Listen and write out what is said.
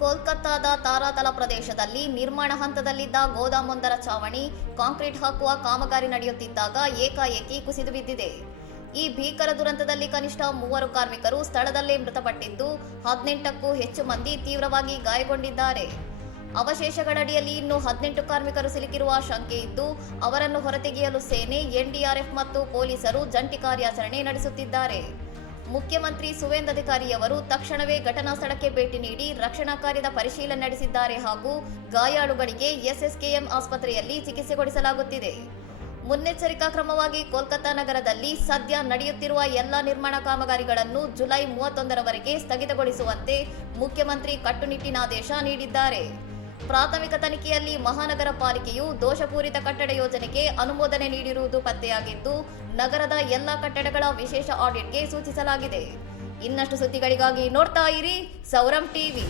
ಕೋಲ್ಕತ್ತಾದ ತಾರಾತಲ ಪ್ರದೇಶದಲ್ಲಿ ನಿರ್ಮಾಣ ಹಂತದಲ್ಲಿದ್ದ ಗೋದಾಮೊಂದರ ಚಾವಣಿ ಕಾಂಕ್ರೀಟ್ ಹಾಕುವ ಕಾಮಗಾರಿ ನಡೆಯುತ್ತಿದ್ದಾಗ ಏಕಾಏಕಿ ಕುಸಿದು ಬಿದ್ದಿದೆ. ಈ ಭೀಕರ ದುರಂತದಲ್ಲಿ ಕನಿಷ್ಠ 3 ಕಾರ್ಮಿಕರು ಸ್ಥಳದಲ್ಲೇ ಮೃತಪಟ್ಟಿದ್ದು 18ಕ್ಕೂ ಹೆಚ್ಚು ಮಂದಿ ತೀವ್ರವಾಗಿ ಗಾಯಗೊಂಡಿದ್ದಾರೆ. ಅವಶೇಷಗಳಡಿಯಲ್ಲಿ ಇನ್ನೂ 18 ಕಾರ್ಮಿಕರು ಸಿಲುಕಿರುವ ಶಂಕೆ ಇದ್ದು ಅವರನ್ನು ಹೊರತೆಗೆಯಲು ಸೇನೆ, ಎನ್ಡಿಆರ್ಎಫ್ ಮತ್ತು ಪೊಲೀಸರು ಜಂಟಿ ಕಾರ್ಯಾಚರಣೆ ನಡೆಸುತ್ತಿದ್ದಾರೆ. ಮುಖ್ಯಮಂತ್ರಿ ಸುವೇಂದ್ರ ಅಧಿಕಾರಿಯವರು ತಕ್ಷಣವೇ ಘಟನಾ ಸ್ಥಳಕ್ಕೆ ಭೇಟಿ ನೀಡಿ ರಕ್ಷಣಾ ಕಾರ್ಯದ ಪರಿಶೀಲನೆ ನಡೆಸಿದ್ದಾರೆ ಹಾಗೂ ಗಾಯಾಳುಗಳಿಗೆ ಎಸ್ಎಸ್ಕೆಎಂ ಆಸ್ಪತ್ರೆಯಲ್ಲಿ ಚಿಕಿತ್ಸೆ ಕೊಡಿಸಲಾಗುತ್ತಿದೆ. ಮುನ್ನೆಚ್ಚರಿಕಾ ಕ್ರಮವಾಗಿ ಕೋಲ್ಕತ್ತಾ ನಗರದಲ್ಲಿ ಸದ್ಯ ನಡೆಯುತ್ತಿರುವ ಎಲ್ಲ ನಿರ್ಮಾಣ ಕಾಮಗಾರಿಗಳನ್ನು ಜುಲೈ 31ರವರೆಗೆ ಸ್ಥಗಿತಗೊಳಿಸುವಂತೆ ಮುಖ್ಯಮಂತ್ರಿ ಕಟ್ಟುನಿಟ್ಟಿನ ಆದೇಶ ನೀಡಿದ್ದಾರೆ. ಪ್ರಾಥಮಿಕ ತನಿಖೆಯಲ್ಲಿ ಮಹಾನಗರ ಪಾಲಿಕೆಯು ದೋಷಪೂರಿತ ಕಟ್ಟಡ ಯೋಜನೆಗೆ ಅನುಮೋದನೆ ನೀಡಿರುವುದು ಪತ್ತೆಯಾಗಿದ್ದು ನಗರದ ಎಲ್ಲ ಕಟ್ಟಡಗಳ ವಿಶೇಷ ಆಡಿಟ್ಗೆ ಸೂಚಿಸಲಾಗಿದೆ. ಇನ್ನಷ್ಟು ಸುದ್ದಿಗಳಿಗಾಗಿ ನೋಡ್ತಾ ಇರಿ ಸೌರಂ ಟಿವಿ.